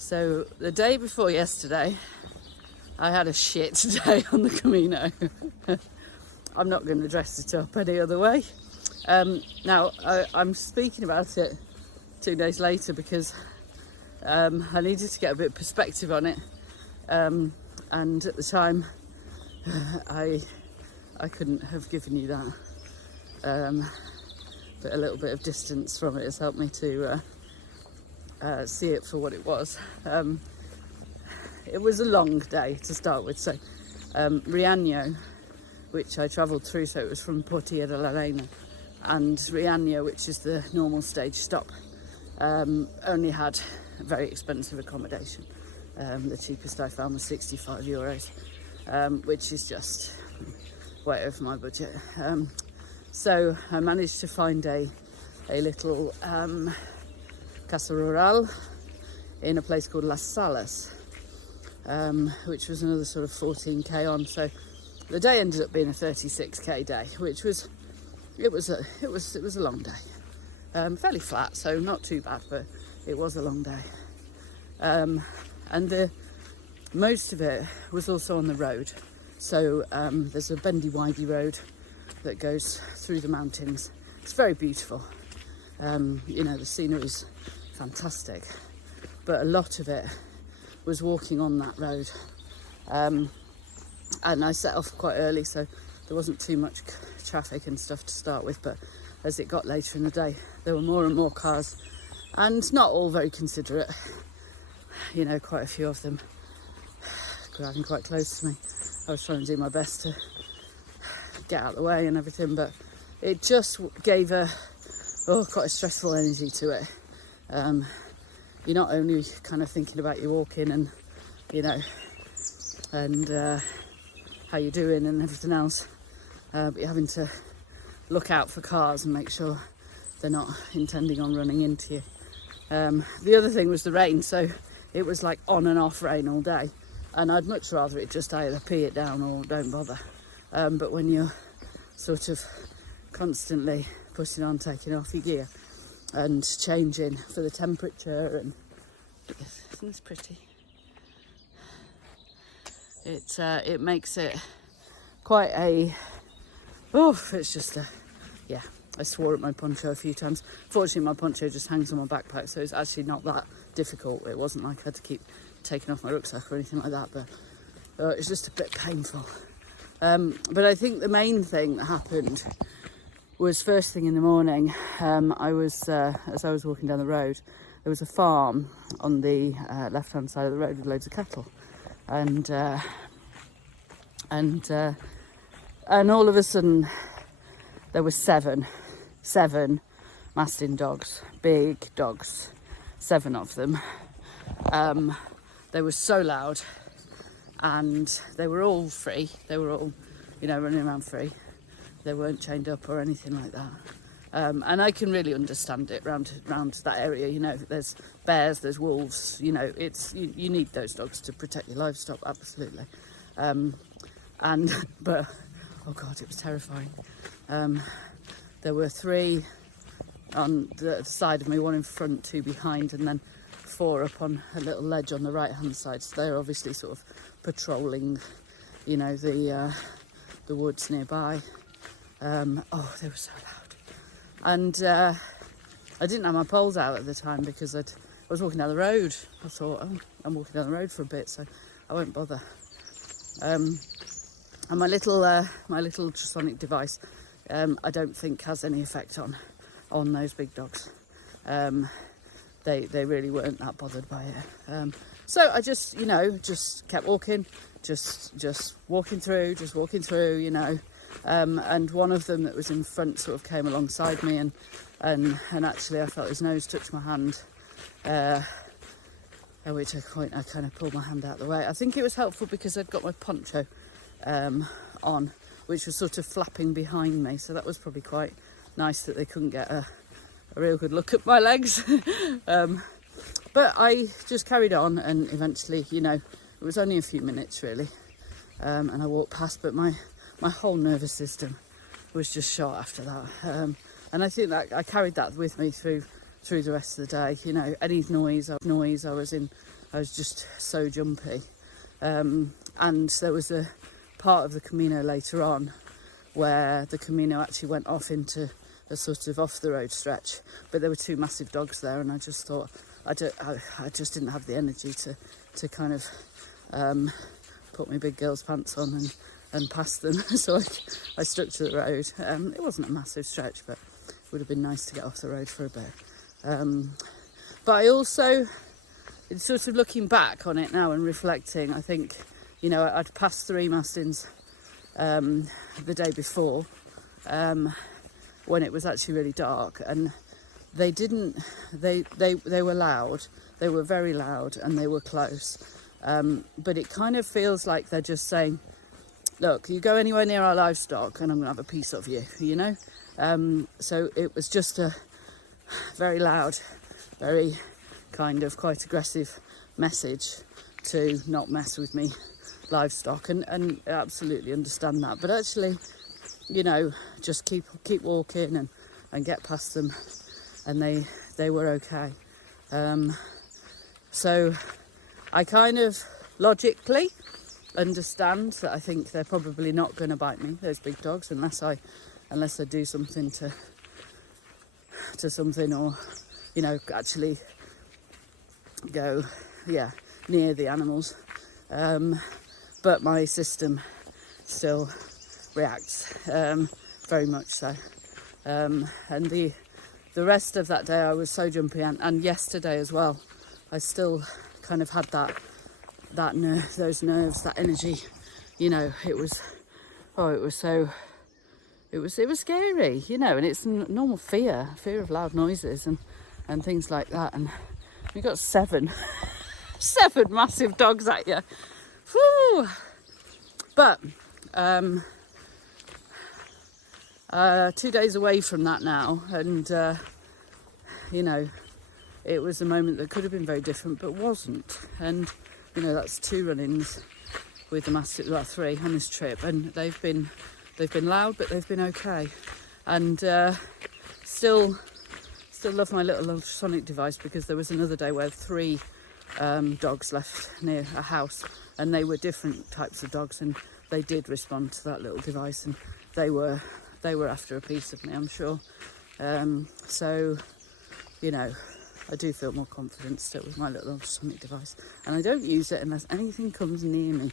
So the day before yesterday, I had a shit day on the Camino. I'm not going to dress it up any other way. Now, I'm speaking about it 2 days later because I needed to get a bit of perspective on it. And at the time, I couldn't have given you that. But a little bit of distance from it has helped me to see it for what it was. It was a long day to start with. So Riaño, which I travelled through, so it was from Portilla de la Reina, and Riaño, which is the normal stage stop, only had very expensive accommodation. The cheapest I found was €65, which is just way over my budget. So I managed to find a little Casa Rural in a place called Las Salas, which was another sort of 14k on. So the day ended up being a 36k day, which was it was a long day, fairly flat, so not too bad, but it was a long day. And most of it was also on the road. So there's a bendy windy road that goes through the mountains. It's very beautiful. The scenery is fantastic, but a lot of it was walking on that road. And I set off quite early, so there wasn't too much traffic and stuff to start with, but as it got later in the day, there were more and more cars, and not all very considerate. Quite a few of them driving quite close to me. I was trying to do my best to get out of the way and everything, but it just gave quite a stressful energy to it. You're not only kind of thinking about your walking and how you're doing and everything else, but you're having to look out for cars and make sure they're not intending on running into you. The other thing was the rain, so it was like on and off rain all day, and I'd much rather it just either pee it down or don't bother. But when you're sort of constantly putting on, taking off your gear and changing for the temperature, and isn't this pretty? It makes it quite it's just I swore at my poncho a few times. Fortunately, my poncho just hangs on my backpack, so it's actually not that difficult. It wasn't like I had to keep taking off my rucksack or anything like that, but it's just a bit painful. But I think the main thing that happened was first thing in the morning. As I was walking down the road, there was a farm on the left-hand side of the road with loads of cattle, and all of a sudden there were seven mastin dogs, big dogs, 7 of them. They were so loud, and they were all free. They were all, running around free. They weren't chained up or anything like that. And I can really understand it round that area. There's bears, there's wolves. You need those dogs to protect your livestock, absolutely. But oh God, it was terrifying. There were 3 on the side of me, 1 in front, 2 behind, and then 4 up on a little ledge on the right hand side. So they're obviously sort of patrolling, the woods nearby. They were so loud, and I didn't have my poles out at the time because I was walking down the road. I thought, I'm walking down the road for a bit, so I won't bother. And my little ultrasonic device, I don't think has any effect on those big dogs. They really weren't that bothered by it. So I just kept walking, just walking through, and one of them that was in front sort of came alongside me, and actually I felt his nose touch my hand, at which point I kind of pulled my hand out of the way. I think it was helpful because I'd got my poncho on, which was sort of flapping behind me, so that was probably quite nice that they couldn't get a real good look at my legs. But I just carried on, and eventually, it was only a few minutes really, and I walked past, but my whole nervous system was just shot after that. And I think that I carried that with me through the rest of the day. Any noise I was in I was just so jumpy. And there was a part of the Camino later on where the Camino actually went off into a sort of off the road stretch, but there were two massive dogs there, and I just thought I just didn't have the energy to kind of put my big girl's pants on and pass them. So I stuck to the road. It wasn't a massive stretch, but it would have been nice to get off the road for a bit. But I also, it's sort of looking back on it now and reflecting, I think, you know, I'd passed 3 mastins the day before when it was actually really dark, and they were loud, they were very loud, and they were close. But it kind of feels like they're just saying, look, you go anywhere near our livestock and I'm gonna have a piece of you, you know. So it was just a very loud, very kind of quite aggressive message to not mess with me livestock, and I absolutely understand that, but actually, you know, just keep walking and get past them, and they were okay. So I kind of logically understand that I think they're probably not going to bite me, those big dogs, unless I do something to something, or, you know, actually go near the animals. But my system still reacts very much so. And the rest of that day I was so jumpy, and yesterday as well, I still kind of had those nerves, that energy, you know. It was scary, you know, and it's normal fear of loud noises and things like that. And we got 7 massive dogs at you. Whew. But 2 days away from that now, and you know, it was a moment that could have been very different but wasn't. And you know, that's 2 run-ins with the mastiff, well, 3 on this trip, and they've been loud, but they've been okay. And still love my little ultrasonic device, because there was another day where 3 dogs left near a house, and they were different types of dogs, and they did respond to that little device, and they were after a piece of me, I'm sure. So, you know, I do feel more confident still with my little ultrasonic device, and I don't use it unless anything comes near me.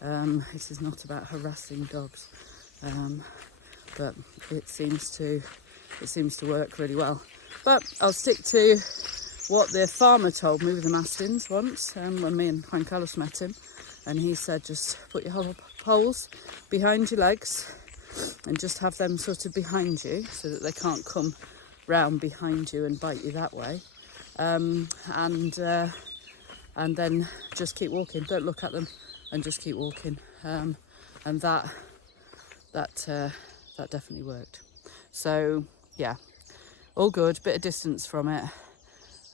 It is not about harassing dogs, but it seems to work really well. But I'll stick to what the farmer told me with the mastins once, when me and Juan Carlos met him, and he said, just put your poles behind your legs and just have them sort of behind you so that they can't come round behind you and bite you that way. And then just keep walking, don't look at them, and just keep walking. And that definitely worked. So yeah, all good, bit of distance from it.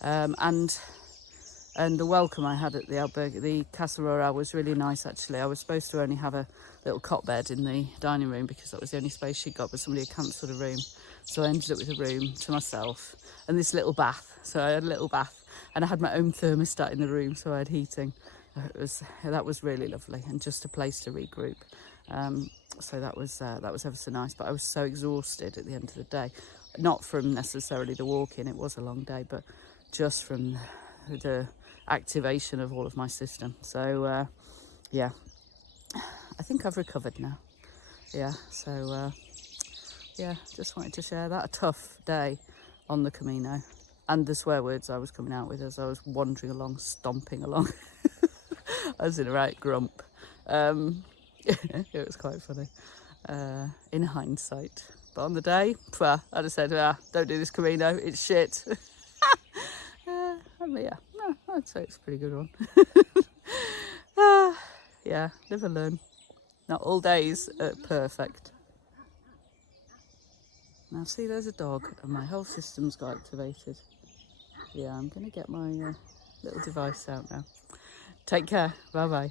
And the welcome I had at the albergue, the Casa Rural, was really nice actually. I was supposed to only have a little cot bed in the dining room because that was the only space she got, but somebody had cancelled a room. So I ended up with a room to myself and this little bath. So I had a little bath, and I had my own thermostat in the room, so I had heating. That was really lovely, and just a place to regroup. So that was ever so nice, but I was so exhausted at the end of the day. Not from necessarily the walking, it was a long day, but just from the activation of all of my system. So yeah, I think I've recovered now. Yeah, so yeah, just wanted to share that. A tough day on the Camino, and the swear words I was coming out with as I was wandering along, stomping along. I was in a right grump. It was quite funny in hindsight. But on the day, I'd have said, don't do this Camino, it's shit. But yeah, no, I'd say it's a pretty good one. Yeah, live and learn. Not all days are perfect. Now see, there's a dog and my whole system's got activated. Yeah, I'm going to get my little device out now. Take care. Bye-bye.